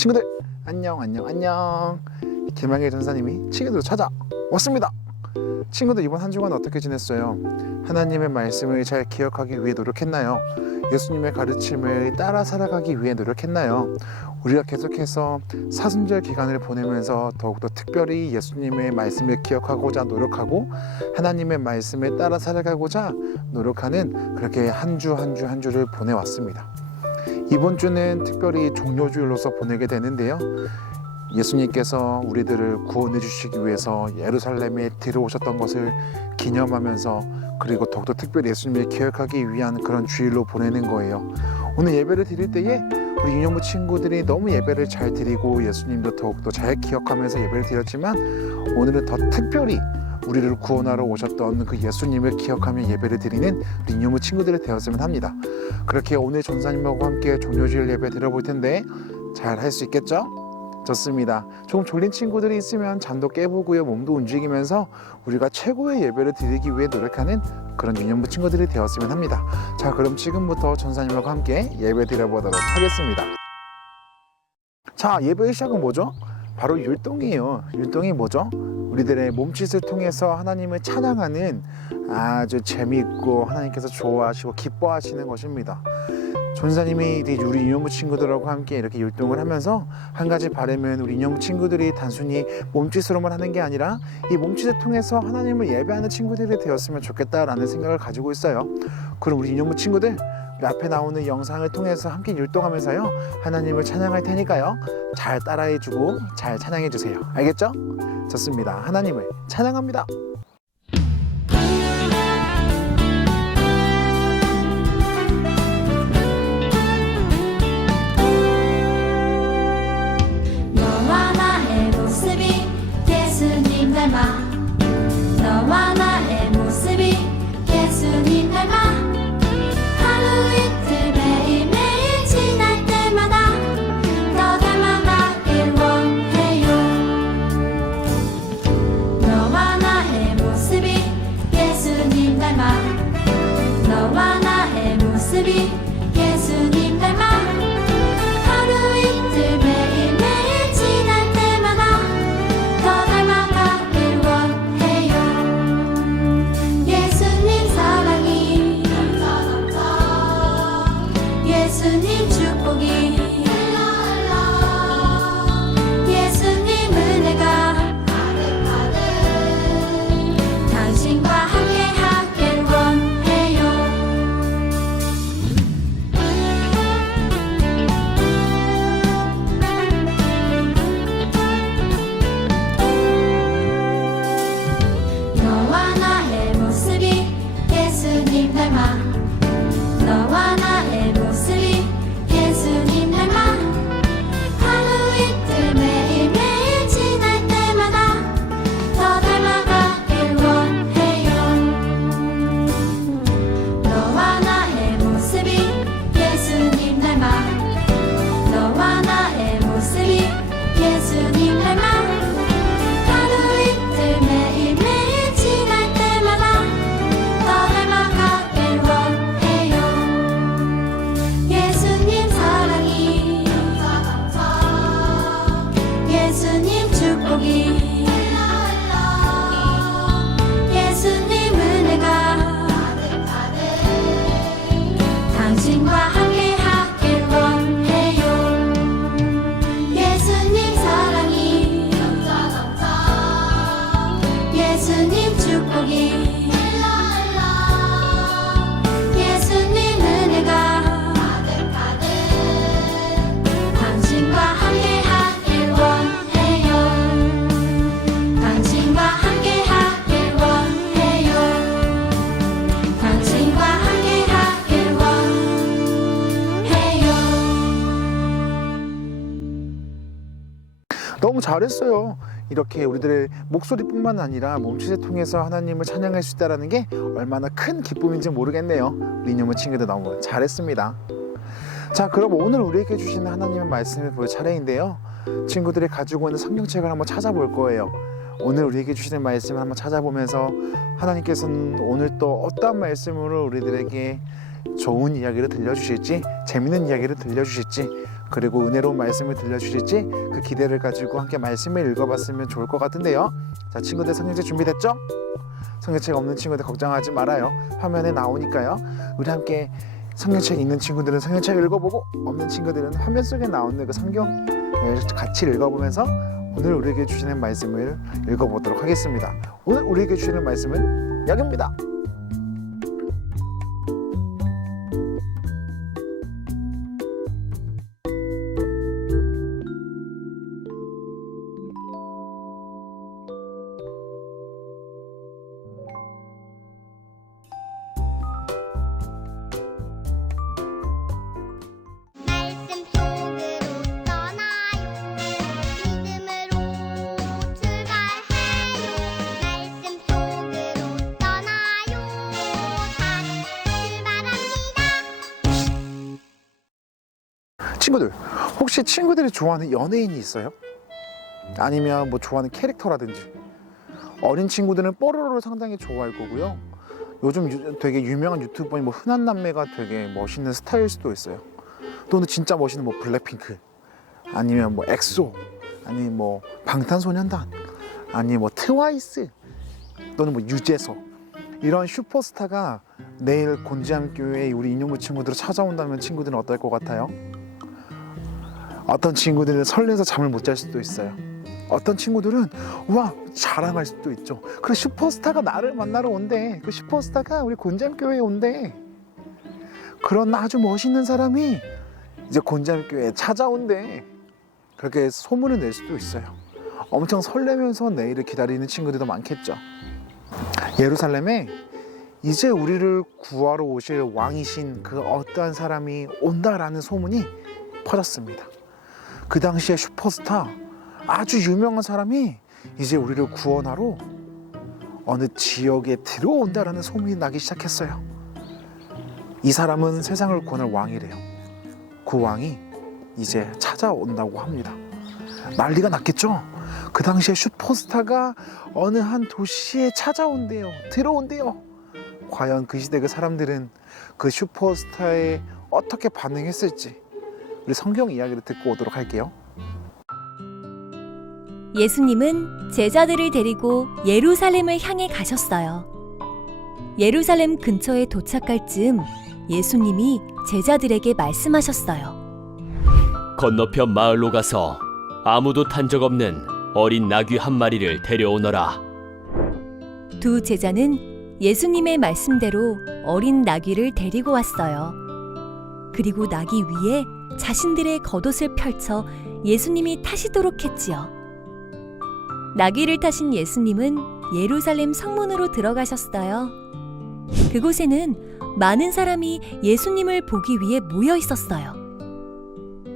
친구들 안녕. 김학의 전사님이 친구들 찾아왔습니다. 친구들 이번 한 주간 어떻게 지냈어요? 하나님의 말씀을 잘 기억하기 위해 노력했나요? 예수님의 가르침을 따라 살아가기 위해 노력했나요? 우리가 계속해서 사순절 기간을 보내면서 더욱더 특별히 예수님의 말씀을 기억하고자 노력하고 하나님의 말씀에 따라 살아가고자 노력하는 그렇게 한 주를 보내왔습니다. 이번 주는 특별히 종료주일로서 보내게 되는데요. 예수님께서 우리들을 구원해 주시기 위해서 예루살렘에 들어오셨던 것을 기념하면서 그리고 더욱더 특별히 예수님을 기억하기 위한 그런 주일로 보내는 거예요. 오늘 예배를 드릴 때에 우리 유년부 친구들이 너무 예배를 잘 드리고 예수님도 더욱더 잘 기억하면서 예배를 드렸지만 오늘은 더 특별히 우리를 구원하러 오셨던 그 예수님을 기억하며 예배를 드리는 우리 유년부 친구들이 되었으면 합니다. 그렇게 오늘 전사님하고 함께 종료주일 예배 드려볼 텐데 잘 할 수 있겠죠? 좋습니다. 조금 졸린 친구들이 있으면 잠도 깨보고요, 몸도 움직이면서 우리가 최고의 예배를 드리기 위해 노력하는 그런 유년부 친구들이 되었으면 합니다. 자, 그럼 지금부터 전사님하고 함께 예배 드려보도록 하겠습니다. 자, 예배의 시작은 뭐죠? 바로 율동이에요. 율동이 뭐죠? 우리들의 몸짓을 통해서 하나님을 찬양하는 아주 재미있고 하나님께서 좋아하시고 기뻐하시는 것입니다. 전사님이 우리 유년부 친구들하고 함께 이렇게 율동을 하면서 한 가지 바라면 우리 유년부 친구들이 단순히 몸짓으로만 하는 게 아니라 이 몸짓을 통해서 하나님을 예배하는 친구들이 되었으면 좋겠다라는 생각을 가지고 있어요. 그럼 우리 유년부 친구들 우리 앞에 나오는 영상을 통해서 함께 율동하면서요 하나님을 찬양할 테니까요 잘 따라해주고 잘 찬양해주세요. 알겠죠? 좋습니다. 하나님을 찬양합니다. 너와 나의 모습이 예수님 닮아 하루 이틀 매일매일 지날 때마다 더 닮아가길 원해요. 너와 나의 모습이 예수님 닮아 너와 나의 모습이 예수님 닮아 하루 이틀 매일매일 지날 때마다 더 닮아가길 원해요. 예수님 사랑이 예수님 축복이 예수님 은혜가 당신과 함께 하길 원해요. 너와 나의 모습이 예수님 닮아 너와 나의 모습이 예수님 닮아 하루 이틀 매일매일 지날 때마다 더 닮아가길 원해요. 너와 나의 모습이 예수님 닮아 너와 나의 모습이 예수님 닮아 하루 이틀 매일매일 지날 때마다 더 닮아가길 원해요. 예수님 사랑이 예수님 축복이 예수님 은혜가 당신과 함께 하길 원해요. 예수님 사랑이 예수님 축복이 예수님 은혜가 당신과 함께 하길 원해요. 당신과 함께 하길 원해요. 당신과 함께 하길 원해요. 너무 잘했어요. 이렇게 우리들의 목소리뿐만 아니라 몸짓을 통해서 하나님을 찬양할 수 있다는 게 얼마나 큰 기쁨인지 모르겠네요. 우리 유년부 친구들 너무 잘했습니다. 자, 그럼 오늘 우리에게 주시는 하나님의 말씀을 볼 차례인데요. 친구들이 가지고 있는 성경책을 한번 찾아볼 거예요. 오늘 우리에게 주시는 말씀을 한번 찾아보면서 하나님께서는 오늘 또 어떤 말씀으로 우리들에게 좋은 이야기를 들려주실지, 재밌는 이야기를 들려주실지 그리고 은혜로운 말씀을 들려주실지 그 기대를 가지고 함께 말씀을 읽어봤으면 좋을 것 같은데요. 자, 친구들 성경책 준비됐죠? 성경책 없는 친구들 걱정하지 말아요. 화면에 나오니까요. 우리 함께 성경책 있는 친구들은 성경책 읽어보고, 없는 친구들은 화면 속에 나오는 그 성경을 같이 읽어보면서 오늘 우리에게 주시는 말씀을 읽어보도록 하겠습니다. 오늘 우리에게 주시는 말씀은 여기입니다. 말씀 속으로 떠나요. 믿음으로 출발해요. 말씀 속으로 떠나요. 다 출발합니다. 친구들, 혹시 친구들이 좋아하는 연예인이 있어요? 아니면 뭐 좋아하는 캐릭터라든지. 어린 친구들은 뽀로로를 상당히 좋아할 거고요. 요즘 되게 유명한 유튜버인 뭐 흔한 남매가 되게 멋있는 스타일 수도 있어요. 또는 진짜 멋있는 뭐 블랙핑크, 아니면 뭐 엑소, 아니면 뭐 방탄소년단, 아니면 뭐 트와이스, 또는 뭐 유재석, 이런 슈퍼스타가 내일 곤지암교회에 우리 인용부 친구들을 찾아온다면 친구들은 어떨 것 같아요? 어떤 친구들은 설레서 잠을 못 잘 수도 있어요. 어떤 친구들은 와 자랑할 수도 있죠. 그래, 슈퍼스타가 나를 만나러 온대. 그 슈퍼스타가 우리 곤지암교회에 온대. 그런 아주 멋있는 사람이 이제 곤지암교회에 찾아온대. 그렇게 소문을 낼 수도 있어요. 엄청 설레면서 내일을 기다리는 친구들도 많겠죠. 예루살렘에 이제 우리를 구하러 오실 왕이신 그 어떠한 사람이 온다라는 소문이 퍼졌습니다. 그 당시에 슈퍼스타, 아주 유명한 사람이 이제 우리를 구원하러 어느 지역에 들어온다라는 소문이 나기 시작했어요. 이 사람은 세상을 구원할 왕이래요. 그 왕이 이제 찾아온다고 합니다. 난리가 났겠죠? 그 당시에 슈퍼스타가 어느 한 도시에 찾아온대요. 들어온대요. 과연 그 시대 그 사람들은 그 슈퍼스타에 어떻게 반응했을지 우리 성경 이야기를 듣고 오도록 할게요. 예수님은 제자들을 데리고 예루살렘을 향해 가셨어요. 예루살렘 근처에 도착할 즈음 예수님이 제자들에게 말씀하셨어요. 건너편 마을로 가서 아무도 탄 적 없는 어린 나귀 한 마리를 데려오너라. 두 제자는 예수님의 말씀대로 어린 나귀를 데리고 왔어요. 그리고 나귀 위에 자신들의 겉옷을 펼쳐 예수님이 타시도록 했지요. 나귀를 타신 예수님은 예루살렘 성문으로 들어가셨어요. 그곳에는 많은 사람이 예수님을 보기 위해 모여 있었어요.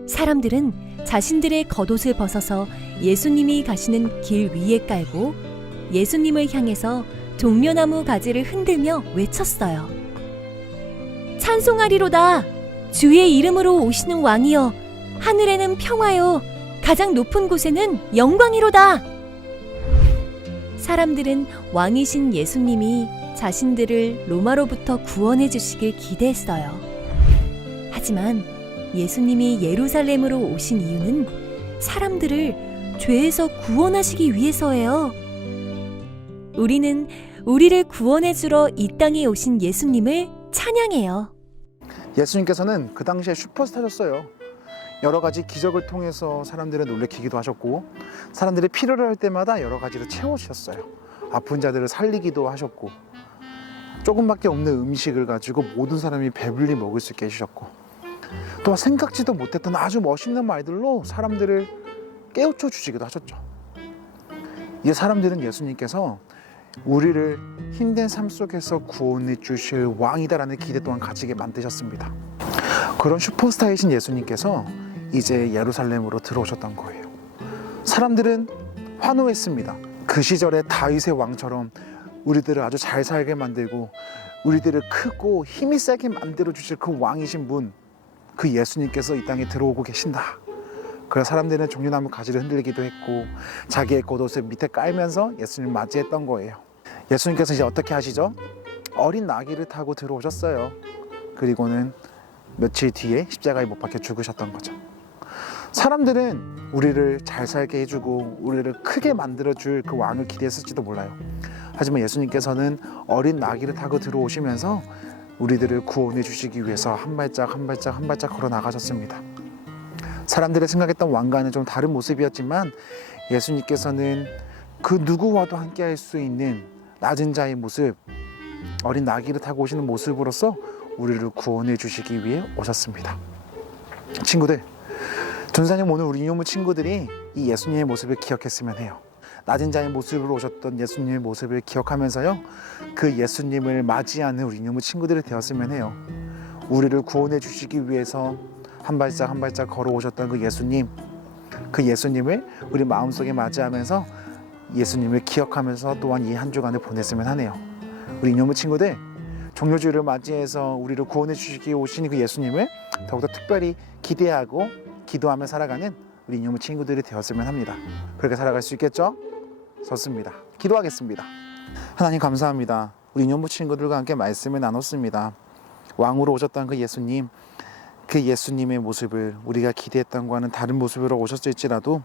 사람들은 자신들의 겉옷을 벗어서 예수님이 가시는 길 위에 깔고 예수님을 향해서 종려나무 가지를 흔들며 외쳤어요. 찬송하리로다! 주의 이름으로 오시는 왕이여! 하늘에는 평화요! 가장 높은 곳에는 영광이로다! 사람들은 왕이신 예수님이 자신들을 로마로부터 구원해 주시길 기대했어요. 하지만 예수님이 예루살렘으로 오신 이유는 사람들을 죄에서 구원하시기 위해서예요. 우리는 우리를 구원해 주러 이 땅에 오신 예수님을 찬양해요. 예수님께서는 그 당시에 슈퍼스타셨어요. 여러 가지 기적을 통해서 사람들을 놀래키기도 하셨고, 사람들이 필요로 할 때마다 여러 가지로 채워주셨어요. 아픈 자들을 살리기도 하셨고, 조금밖에 없는 음식을 가지고 모든 사람이 배불리 먹을 수 있게 해주셨고, 또 생각지도 못했던 아주 멋있는 말들로 사람들을 깨우쳐 주시기도 하셨죠. 이 사람들은 예수님께서 우리를 힘든 삶 속에서 구원해 주실 왕이다라는 기대 또한 가지게 만드셨습니다. 그런 슈퍼스타이신 예수님께서 이제 예루살렘으로 들어오셨던 거예요. 사람들은 환호했습니다. 그 시절에 다윗의 왕처럼 우리들을 아주 잘 살게 만들고 우리들을 크고 힘이 세게 만들어 주실 그 왕이신 분, 그 예수님께서 이 땅에 들어오고 계신다. 그래서 사람들은 종려나무 가지를 흔들기도 했고 자기의 겉옷을 밑에 깔면서 예수님을 맞이했던 거예요. 예수님께서 이제 어떻게 하시죠? 어린 나귀를 타고 들어오셨어요. 그리고는 며칠 뒤에 십자가에 못 박혀 죽으셨던 거죠. 사람들은 우리를 잘 살게 해주고 우리를 크게 만들어줄 그 왕을 기대했을지도 몰라요. 하지만 예수님께서는 어린 나귀를 타고 들어오시면서 우리들을 구원해 주시기 위해서 한 발짝 한 발짝 한 발짝 걸어 나가셨습니다. 사람들이 생각했던 왕과는 좀 다른 모습이었지만 예수님께서는 그 누구와도 함께 할 수 있는 낮은 자의 모습, 어린 나귀를 타고 오시는 모습으로서 우리를 구원해 주시기 위해 오셨습니다. 친구들, 전사님 오늘 우리 이놈의 친구들이 이 예수님의 모습을 기억했으면 해요. 낮은 자의 모습으로 오셨던 예수님의 모습을 기억하면서요, 그 예수님을 맞이하는 우리 이놈의 친구들이 되었으면 해요. 우리를 구원해 주시기 위해서 한 발짝 한 발짝 걸어오셨던 그 예수님, 그 예수님을 우리 마음속에 맞이하면서 예수님을 기억하면서 또한 이 한 주간을 보냈으면 하네요. 우리 이놈의 친구들, 종료주일을 맞이해서 우리를 구원해 주시기 위해 오신 그 예수님을 더욱더 특별히 기대하고 기도하며 살아가는 우리 이놈의 친구들이 되었으면 합니다. 그렇게 살아갈 수 있겠죠? 좋습니다. 기도하겠습니다. 하나님 감사합니다. 우리 이놈의 친구들과 함께 말씀을 나눴습니다. 왕으로 오셨던 그 예수님, 그 예수님의 모습을 우리가 기대했던 것과는 다른 모습으로 오셨을지라도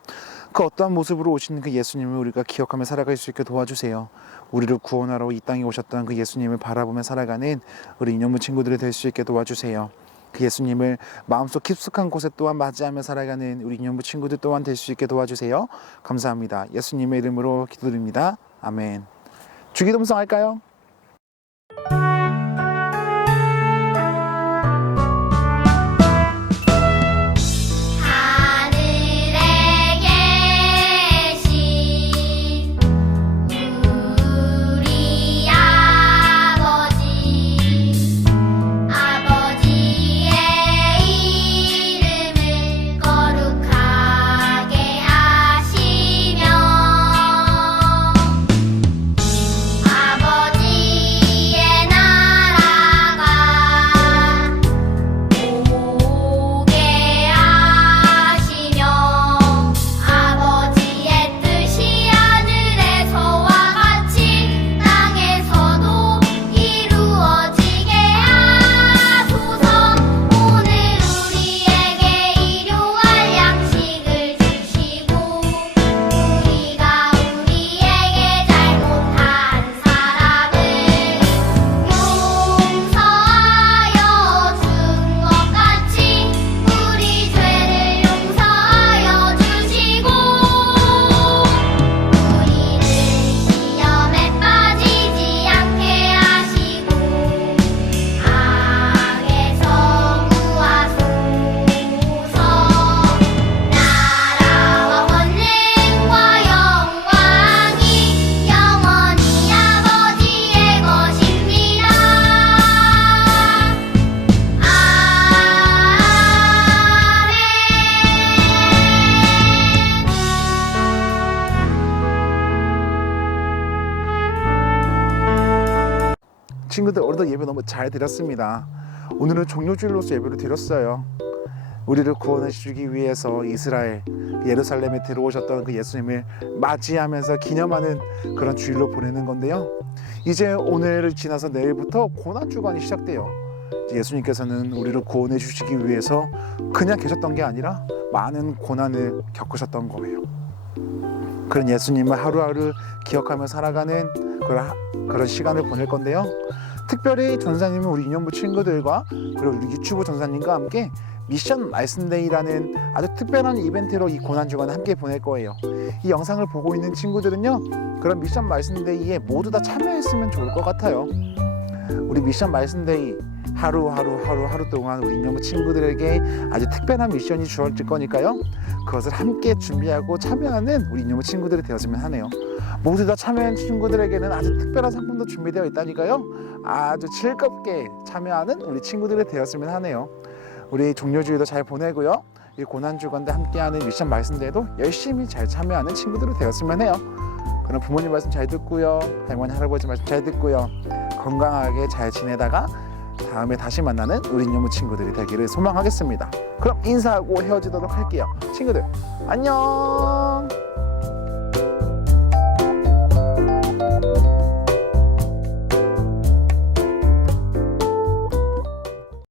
그 어떠한 모습으로 오신 그 예수님을 우리가 기억하며 살아갈 수 있게 도와주세요. 우리를 구원하러 이 땅에 오셨던 그 예수님을 바라보며 살아가는 우리 이놈의 친구들이 될 수 있게 도와주세요. 그 예수님을 마음속 깊숙한 곳에 또한 맞이하며 살아가는 우리 이놈의 친구들 또한 될 수 있게 도와주세요. 감사합니다. 예수님의 이름으로 기도드립니다. 아멘. 주기도문성 할까요? 하늘에 계신 우리 아버지의 이름을 거룩하게 하시며 아버지의 나라가 오게 하시며 아버지의 뜻이 하늘에서와 같이 땅에서도 이루어지게 하소서. 오늘 우리에게 일용할 양식을 주시고 우리가 우리에게 잘못한 사람을 용서하여 준 것 같이 우리 죄를 용서하여 주시고 우리를 시험에 빠지지 않게 하시고 악에서 구하소서. 나라와 권능과 영광이 영원히 아버지의 것입니다. 친구들, 오늘도 예배 너무 잘 드렸습니다. 오늘은 종료주일로서 예배를 드렸어요. 우리를 구원해 주기 위해서 이스라엘 예루살렘에 들어오셨던 그 예수님을 맞이하면서 기념하는 그런 주일로 보내는 건데요. 이제 오늘을 지나서 내일부터 고난주간이 시작돼요. 예수님께서는 우리를 구원해 주시기 위해서 그냥 계셨던 게 아니라 많은 고난을 겪으셨던 거예요. 그런 예수님을 하루하루 기억하며 살아가는 그런 시간을 보낼 건데요. 특별히 전사님은 우리 인연부 친구들과 그리고 우리 유튜브 전사님과 함께 미션 말씀데이라는 아주 특별한 이벤트로 이 고난주간을 함께 보낼 거예요. 이 영상을 보고 있는 친구들은요, 그런 미션 말씀데이에 모두 다 참여했으면 좋을 것 같아요. 우리 미션 말씀데이 하루 동안 우리 인연부 친구들에게 아주 특별한 미션이 주어질 거니까요, 그것을 함께 준비하고 참여하는 우리 인연부 친구들이 되었으면 하네요. 모두 다 참여한 친구들에게는 아주 특별한 상품도 준비되어 있다니까요, 아주 즐겁게 참여하는 우리 친구들이 되었으면 하네요. 우리 종료주의도 잘 보내고요, 이 고난주간도 함께하는 미션 말씀대에도 열심히 잘 참여하는 친구들이 되었으면 해요. 그럼 부모님 말씀 잘 듣고요, 할머니 할아버지 말씀 잘 듣고요, 건강하게 잘 지내다가 다음에 다시 만나는 우리 인연부 친구들이 되기를 소망하겠습니다. 그럼 인사하고 헤어지도록 할게요. 친구들 안녕.